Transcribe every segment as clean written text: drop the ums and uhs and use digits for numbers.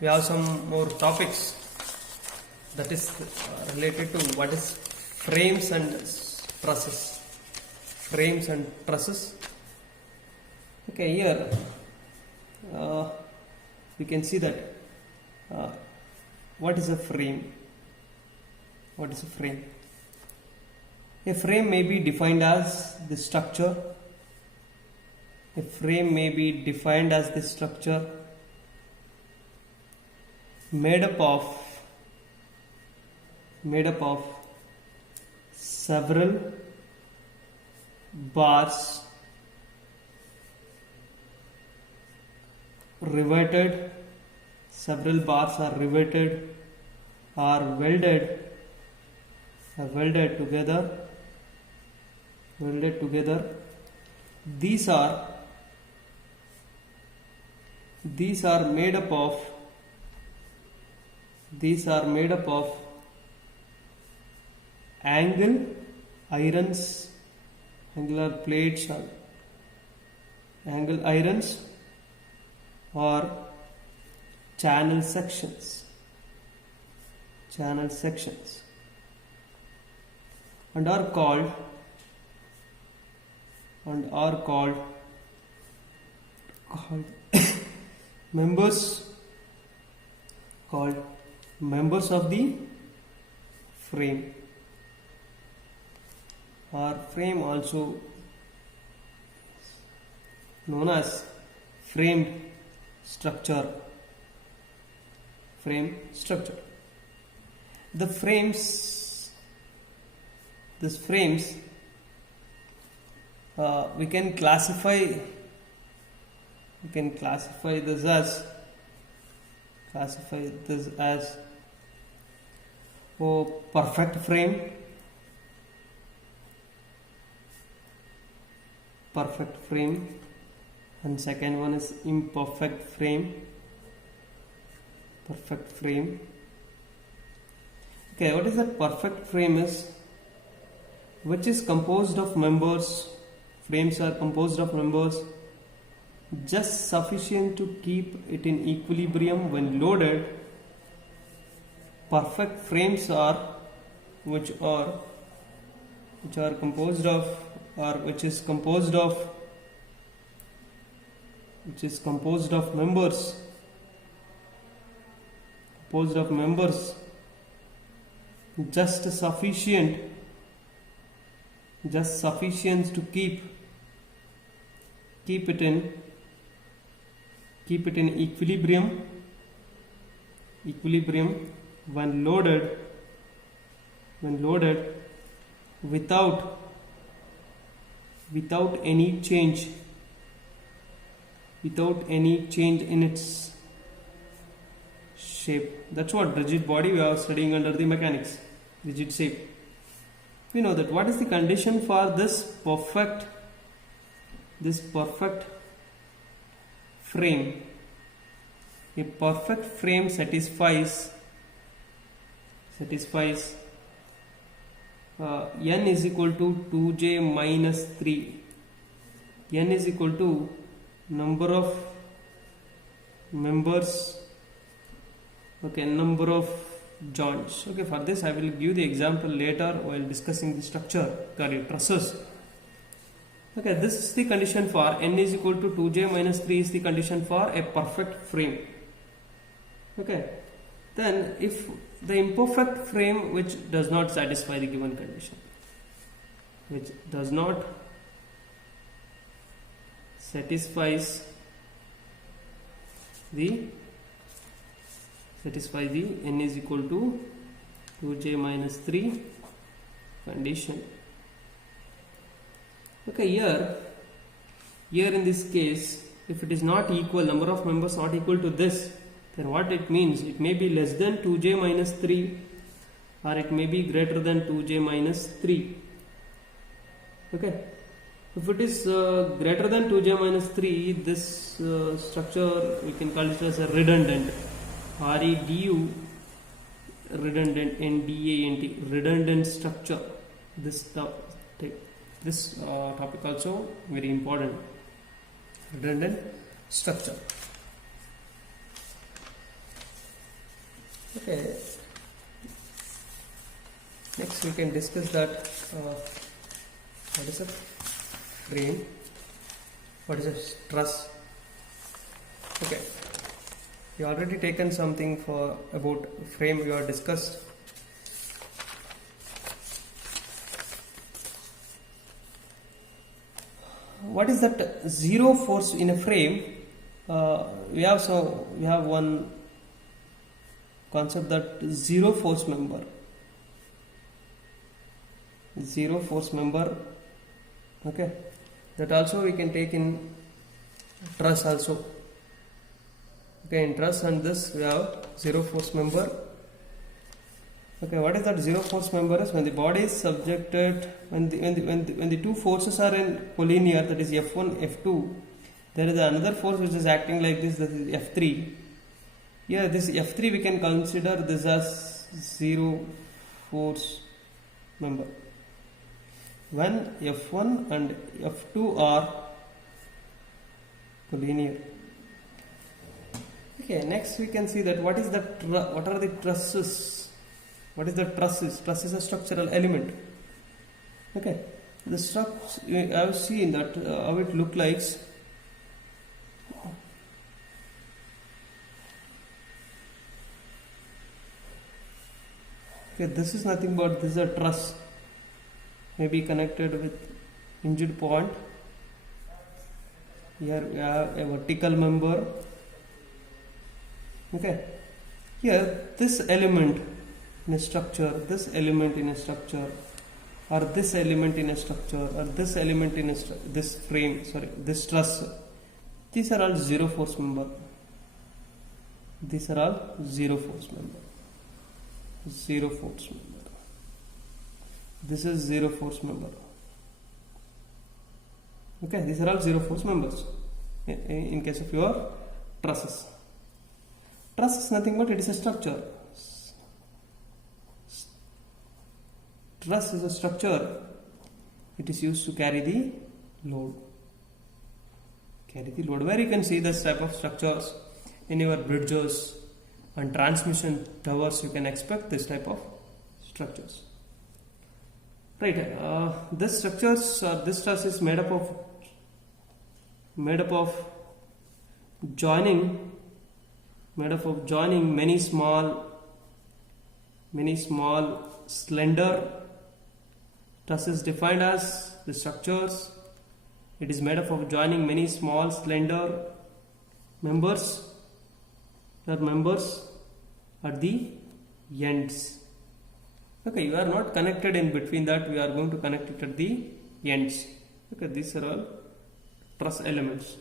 we have some more topics that is related to what is frames and trusses. Frames and trusses. Okay, here we can see that what is a frame? What is a frame? A frame may be defined as the structure. A frame may be defined as the structure made up of several bars riveted. Several bars are riveted or welded together. These are made up of angular plates or angle irons or channel sections and are called members of the frame, or frame also known as frame structure. These frames we can classify this as perfect frame, and second one is imperfect frame. Okay, what is that perfect frame is? Which is composed of members. Frames are composed of members just sufficient to keep it in equilibrium when loaded. Perfect frames are which is composed of members just sufficient to keep it in equilibrium when loaded without any change in its shape. That's what rigid body we are studying under the mechanics. Rigid shape. We know that what is the condition for this perfect frame? A perfect frame satisfies n is equal to 2j minus 3. N is equal to number of members, number of joints. Okay, for this I will give the example later while discussing the structure, trusses. Okay, this is the condition for n is equal to 2j minus 3 is the condition for a perfect frame. Okay, then if the imperfect frame which does not satisfy the given condition, which does not satisfies the n is equal to 2j minus 3 condition. Okay, here in this case, if it is not equal, number of members not equal to this, then what it means, it may be less than 2j minus 3 or it may be greater than 2j minus 3. Okay, if it is greater than 2j minus 3, this structure we can call it as a redundant. REDU, redundant, NDANT, redundant structure. This topic also very important. Redundant structure. Okay, next we can discuss that what is a frame, what is a truss. Okay, you already taken something for about frame, you have discussed. What is that zero force in a frame? We have one concept, that zero force member. Okay, that also we can take in truss also. Okay, in truss and this we have zero force member. Okay, what is that zero force member? Is when the body is subjected, when the two forces are in collinear, that is F1, F2, there is another force which is acting like this, that is F3. Here this F3 we can consider this as zero force member. When F1 and F2 are collinear. Okay, next we can see that what are the trusses. What is the truss? Truss is a structural element. Okay, the structure I have seen that how it look like. Okay, this is nothing but this is a truss, maybe connected with hinged point. Here we have a vertical member. Okay, here this element in a structure, this element in a structure, or this element in a structure, or this element in this frame, this truss, these are all zero force member. These are all zero force member. Zero force member. This is zero force member. Okay, these are all zero force members in case of your trusses. Truss is nothing but it is a structure. Truss is a structure. It is used to carry the load. Where you can see this type of structures in your bridges and transmission towers, you can expect this type of structures. Right. This truss is made up of joining many small slender trusses defined as the structures. It is made up of joining many small slender members at the ends. Okay, you are not connected in between that, we are going to connect it at the ends. Okay, these are all truss elements.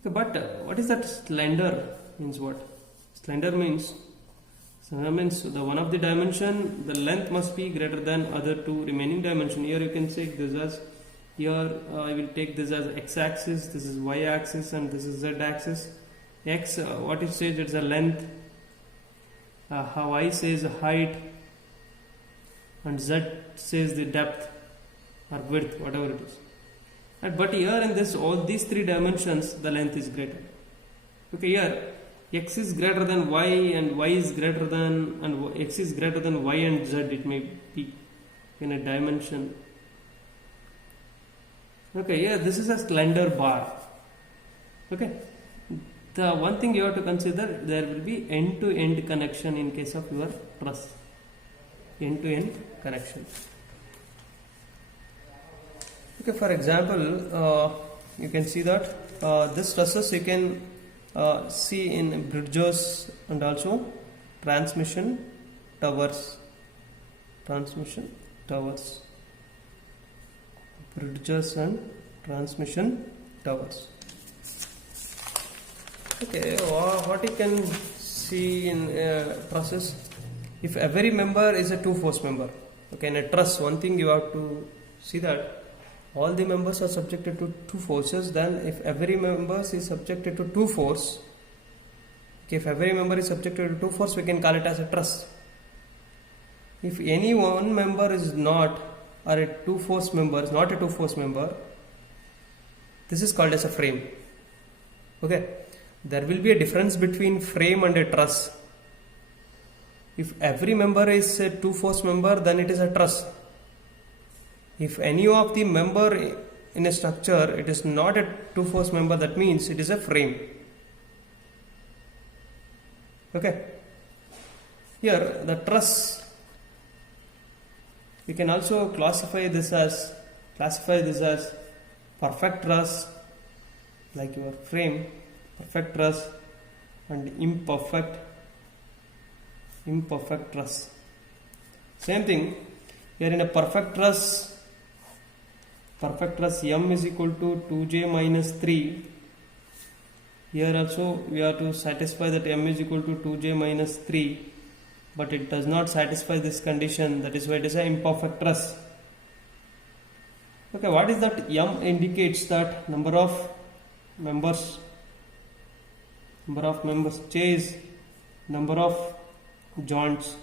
Okay, but what is that slender means? What slender means? Slender means the one of the dimension, the length must be greater than other two remaining dimension. Here you can take this as, here I will take this as x-axis, this is y-axis, and this is z-axis. X, what it says, it's a length. How I says height, and z says the depth or width, whatever it is. But here in this, all these three dimensions, the length is greater. Okay, here x is greater than y, and y is greater than, and x is greater than y and z. It may be in a dimension. Okay, yeah, this is a slender bar. Okay, the one thing you have to consider, there will be end-to-end connection in case of your truss. End-to-end connection. Okay, for example, you can see that this trusses you can see in bridges and also transmission towers. Bridges and transmission towers. Okay, what you can see in trusses, if every member is a two force member. Okay, in a truss, one thing you have to see that all the members are subjected to two forces. Then if every member is subjected to two force, okay, if every member is subjected to two force, we can call it as a truss. If any one member is not, or a two force member is not a two force member, this is called as a frame. Okay, there will be a difference between frame and a truss. If every member is a two force member, then it is a truss. If any of the member in a structure, it is not a two force member, that means it is a frame. Okay. Here the truss, we can also classify this as perfect truss, like your frame, perfect truss, and imperfect truss. Same thing here in a perfect truss m is equal to 2j minus 3. Here also we have to satisfy that m is equal to 2j minus 3, but it does not satisfy this condition. That is why it is an imperfect truss. Okay, what is that? M indicates that number of members. J is number of joints.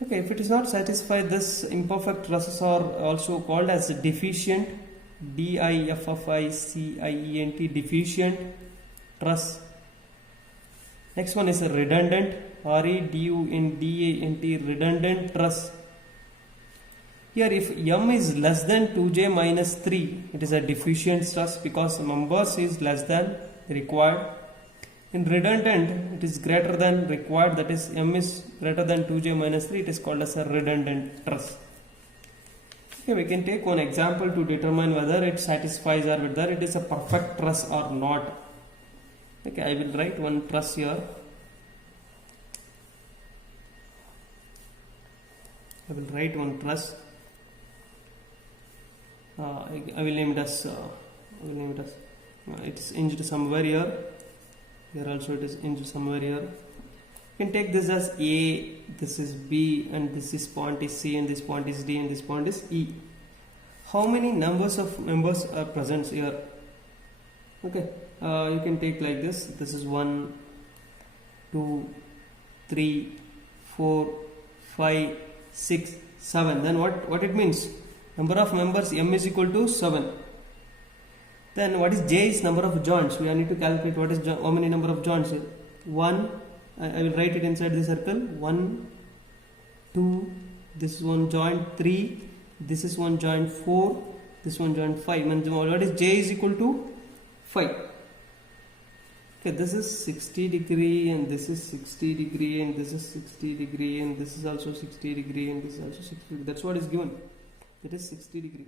Okay, if it is not satisfied, this imperfect trusses are also called as deficient, D-I-F-F-I-C-I-E-N-T, deficient truss. Next one is a redundant, R-E-D-U-N-D-A-N-T, redundant truss. Here if M is less than 2j minus 3, it is a deficient truss because members is less than required. In redundant, it is greater than required, that is M is greater than 2j minus 3, it is called as a redundant truss. Okay, we can take one example to determine whether it satisfies or whether it is a perfect truss or not. Okay, I will write one truss here. I will write one truss. I will name it as it is hinged somewhere here. Here also it is hinged somewhere here. You can take this as A, this is B, and this point is C, and this point is D, and this point is E. How many numbers of members are present here? Okay, you can take like this. This is 1, 2, 3, 4, 5, 6, 7. Then what it means? Number of members M is equal to 7. Then what is J is number of joints. We need to calculate what is how many number of joints here. 1, I will write it inside the circle. 1, 2, this is one joint, 3, this is one joint, 4, this one joint, 5. And what is J is equal to 5. Okay, this is 60 degree, and this is 60 degree, and this is 60 degree, and this is also 60 degree, and this is also 60 degree. That's what is given. It is 60 degree.